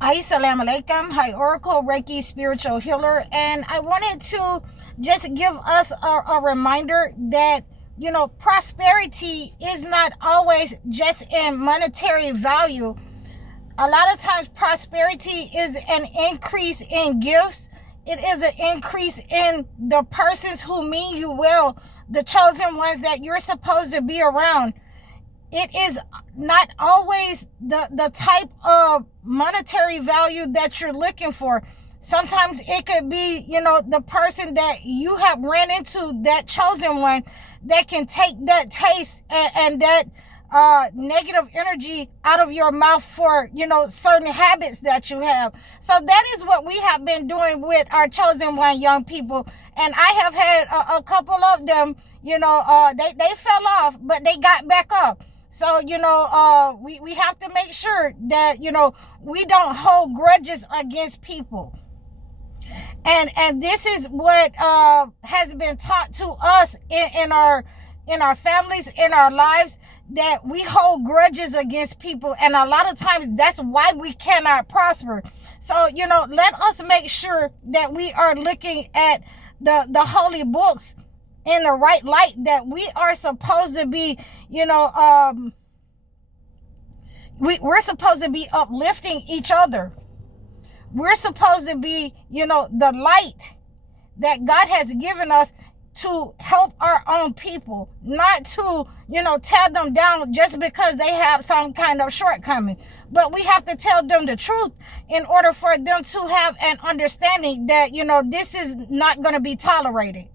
Assalamu alaikum. Hi, Oracle, Reiki, spiritual healer. And I wanted to just give us a reminder that, prosperity is not always just in monetary value. A lot of times, prosperity is an increase in gifts. It is an increase in the persons who mean you well, the chosen ones that you're supposed to be around. It is not always the type of monetary value that you're looking for. Sometimes it could be, the person that you have ran into, that chosen one, that can take that taste and that negative energy out of your mouth for, certain habits that you have. So that is what we have been doing with our chosen one young people. And I have had a couple of them, they fell off, but they got back up. So, we have to make sure that, we don't hold grudges against people. And this is what has been taught to us in our families, in our lives, that we hold grudges against people. And a lot of times that's why we cannot prosper. So, let us make sure that we are looking at the holy books in the right light, that we are supposed to be, we're supposed to be uplifting each other. We're supposed to be, the light that God has given us to help our own people, not to, tear them down just because they have some kind of shortcoming. But we have to tell them the truth in order for them to have an understanding that, this is not going to be tolerated.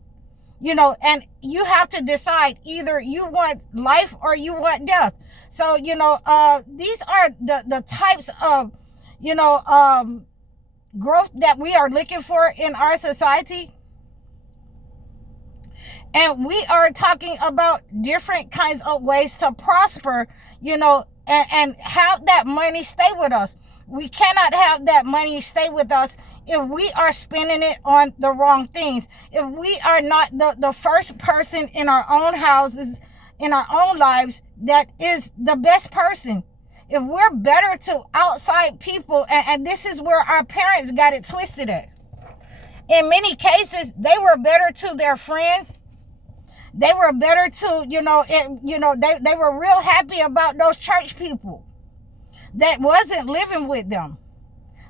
And you have to decide, either you want life or you want death. So, these are the types of, growth that we are looking for in our society. And we are talking about different kinds of ways to prosper, and have that money stay with us. We cannot have that money stay with us if we are spending it on the wrong things. If we are not the first person in our own houses, in our own lives, that is the best person. If we're better to outside people, and this is where our parents got it twisted at. In many cases, they were better to their friends. They were better to, they were real happy about those church people that wasn't living with them,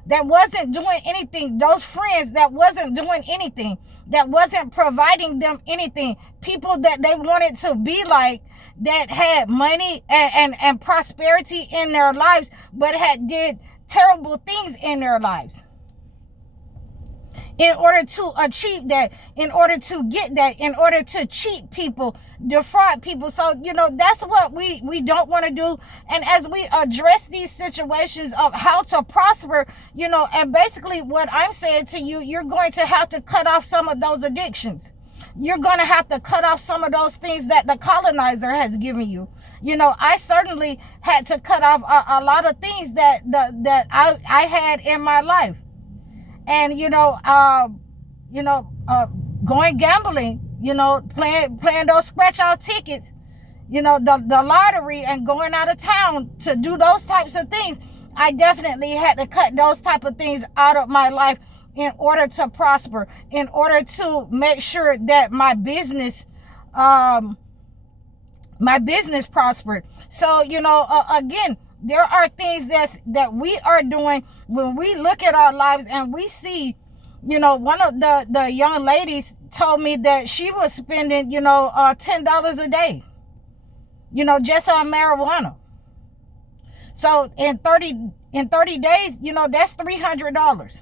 that wasn't doing anything. Those friends that wasn't doing anything, that wasn't providing them anything. People that they wanted to be like, that had money and prosperity in their lives, but had did terrible things in their lives in order to achieve that, in order to get that, in order to cheat people, defraud people. So, that's what we don't want to do. And as we address these situations of how to prosper, and basically what I'm saying to you, you're going to have to cut off some of those addictions. You're going to have to cut off some of those things that the colonizer has given you. I certainly had to cut off a lot of things that I had in my life. And, going gambling, playing those scratch out tickets, the lottery, and going out of town to do those types of things. I definitely had to cut those type of things out of my life in order to prosper, in order to make sure that my business prospered. So, again, there are things that we are doing when we look at our lives and we see, one of the young ladies told me that she was spending, $10 a day, just on marijuana. So in 30 days, that's $300.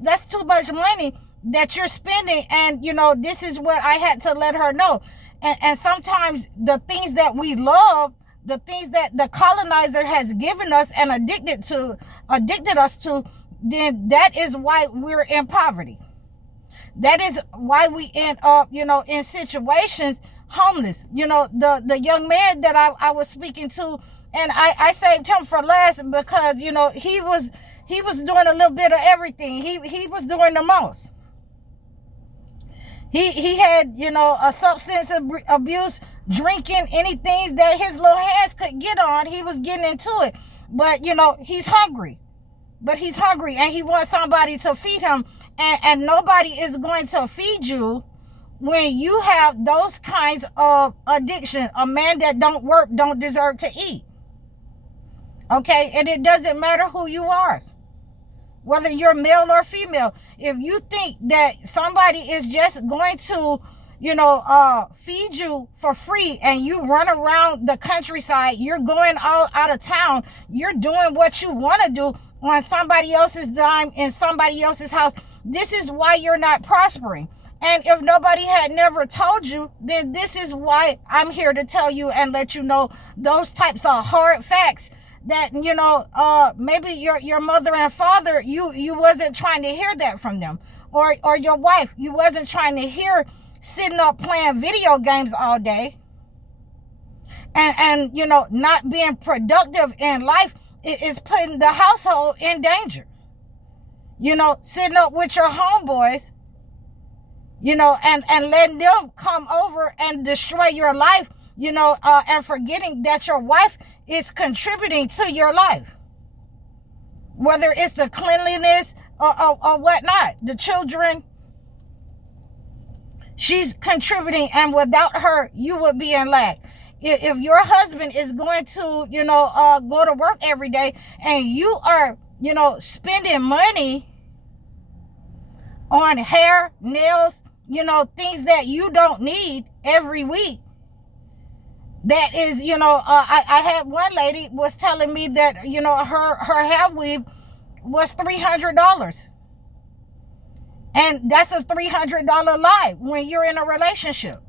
That's too much money that you're spending. And, this is what I had to let her know. And sometimes the things that we love, the things that the colonizer has given us and addicted us to, then that is why we're in poverty. That is why we end up, in situations homeless. The young man that I was speaking to, and I saved him for last because, he was doing a little bit of everything. He was doing the most. He had, a substance abuse, drinking, anything that his little hands could get on, he was getting into it. but he's hungry. But he's hungry and he wants somebody to feed him, and nobody is going to feed you when you have those kinds of addiction. A man that don't work don't deserve to eat. Okay? And it doesn't matter who you are, whether you're male or female. If you think that somebody is just going to feed you for free, and you run around the countryside, you're going out of town, you're doing what you want to do on somebody else's dime in somebody else's house, this is why you're not prospering. And if nobody had never told you, then this is why I'm here to tell you and let you know those types of hard facts that maybe your mother and father, you wasn't trying to hear that from them, or your wife, you wasn't trying to hear sitting up playing video games all day and not being productive in life is putting the household in danger. Sitting up with your homeboys, and letting them come over and destroy your life, and forgetting that your wife is contributing to your life, whether it's the cleanliness or whatnot, the children. She's contributing, and without her, you would be in lack. If your husband is going to, go to work every day, and you are, spending money on hair, nails, things that you don't need every week, that is, I had one lady was telling me that, her hair weave was $300. And that's a $300 lie when you're in a relationship.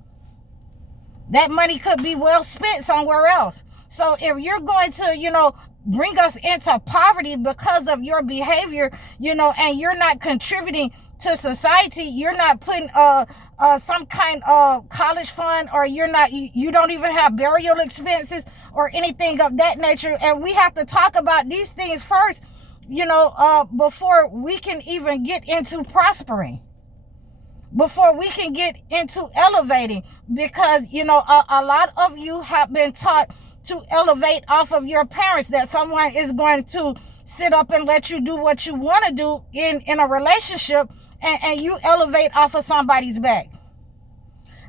That money could be well spent somewhere else. So if you're going to, bring us into poverty because of your behavior, and you're not contributing to society, you're not putting some kind of college fund, or you don't even have burial expenses or anything of that nature. And we have to talk about these things first, before we can even get into prospering, before we can get into elevating, because, a lot of you have been taught to elevate off of your parents, that someone is going to sit up and let you do what you want to do in a relationship, and you elevate off of somebody's back.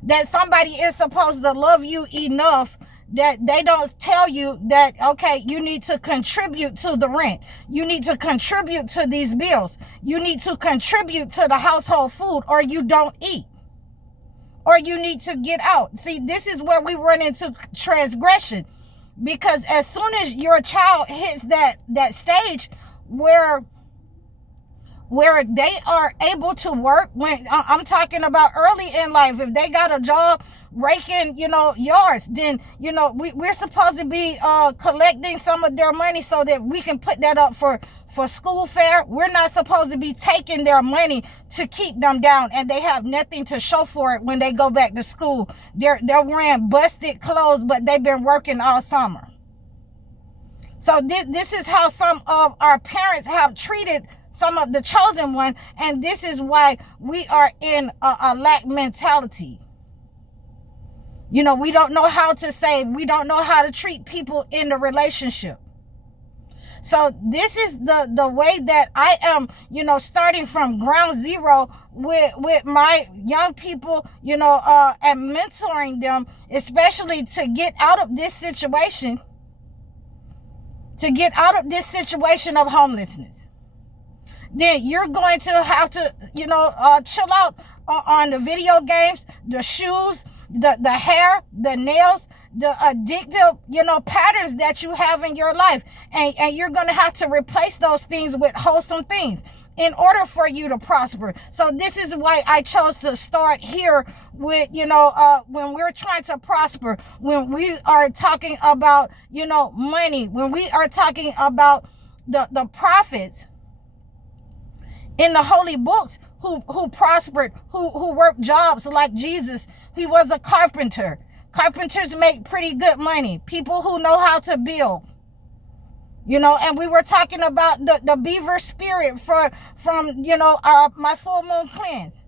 That somebody is supposed to love you enough that they don't tell you that, okay, you need to contribute to the rent. You need to contribute to these bills. You need to contribute to the household food, or you don't eat. Or you need to get out. See, this is where we run into transgression. Because as soon as your child hits that stage where they are able to work, when I'm talking about early in life, if they got a job raking, yards, then, we're supposed to be collecting some of their money so that we can put that up for school fare. We're not supposed to be taking their money to keep them down, and they have nothing to show for it when they go back to school. They're wearing busted clothes, but they've been working all summer. So this is how some of our parents have treated some of the chosen ones, and this is why we are in a lack mentality. We don't know how to save. We don't know how to treat people in the relationship. So this is the way that I am, starting from ground zero with my young people, and mentoring them, especially to get out of this situation, of homelessness. Then you're going to have to, chill out on the video games, the shoes, the hair, the nails, the addictive, patterns that you have in your life. And you're going to have to replace those things with wholesome things in order for you to prosper. So this is why I chose to start here with, when we're trying to prosper, when we are talking about, money, when we are talking about the prophets in the holy books who prospered, who worked jobs like Jesus. He was a carpenter. Carpenters make pretty good money. People who know how to build. And we were talking about the beaver spirit from my full moon cleanse.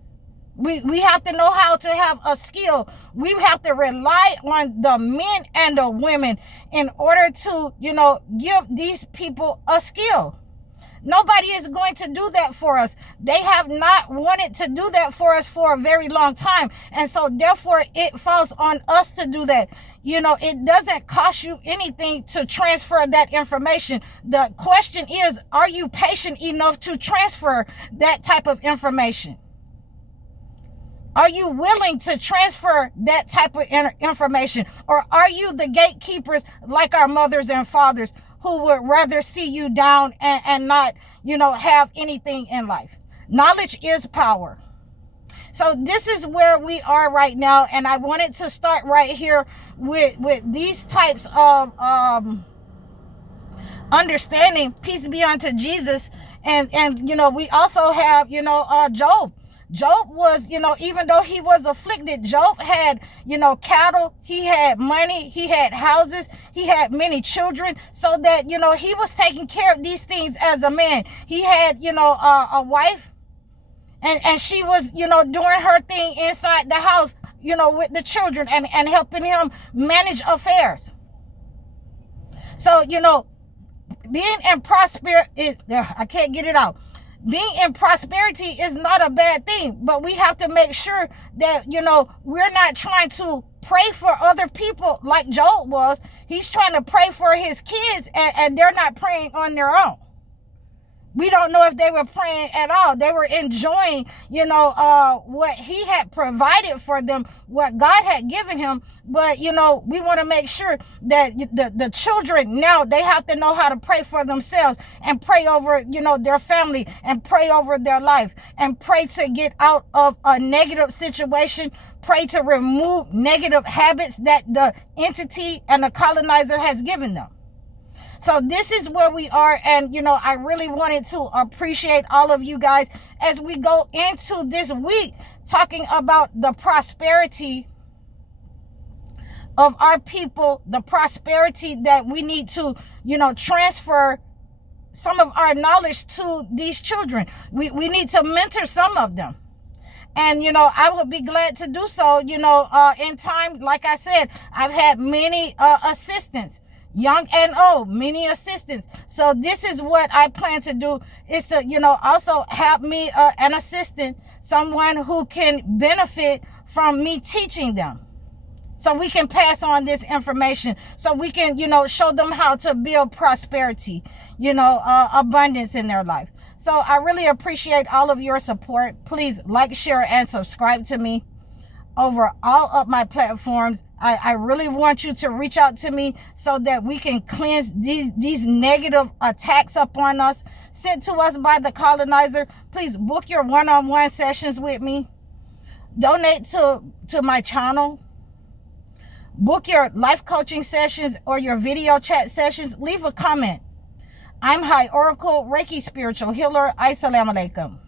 We have to know how to have a skill. We have to rely on the men and the women in order to, give these people a skill. Nobody is going to do that for us. They have not wanted to do that for us for a very long time. And so therefore it falls on us to do that. It doesn't cost you anything to transfer that information. The question is, are you patient enough to transfer that type of information? Are you willing to transfer that type of information? Or are you the gatekeepers like our mothers and fathers who would rather see you down and not, have anything in life? Knowledge is power. So this is where we are right now. And I wanted to start right here with these types of understanding. Peace be unto Jesus. And we also have, Job. Job was, even though he was afflicted, Job had, cattle, he had money, he had houses, he had many children, so that, he was taking care of these things as a man. He had, a wife, and she was, doing her thing inside the house, with the children and helping him manage affairs. So, being in prosperity, I can't get it out. Being in prosperity is not a bad thing, but we have to make sure that, we're not trying to pray for other people like Job was. He's trying to pray for his kids, and they're not praying on their own. We don't know if they were praying at all. They were enjoying, what he had provided for them, what God had given him. But, we want to make sure that the children now, they have to know how to pray for themselves and pray over, their family and pray over their life and pray to get out of a negative situation. Pray to remove negative habits that the entity and the colonizer has given them. So this is where we are. And, I really wanted to appreciate all of you guys as we go into this week talking about the prosperity of our people, the prosperity that we need to, transfer some of our knowledge to these children. We need to mentor some of them. And, I would be glad to do so, in time. Like I said, I've had many assistants. Young and old, many assistants. So this is what I plan to do, is to, also have me an assistant, someone who can benefit from me teaching them. So we can pass on this information, so we can, show them how to build prosperity, abundance in their life. So I really appreciate all of your support. Please like, share, and subscribe to me over all of my platforms. I really want you to reach out to me so that we can cleanse these negative attacks upon us sent to us by the colonizer. Please book your one-on-one sessions with me. Donate to my channel. Book your life coaching sessions or your video chat sessions. Leave a comment. I'm High Oracle, Reiki Spiritual Healer. Assalamu alaikum.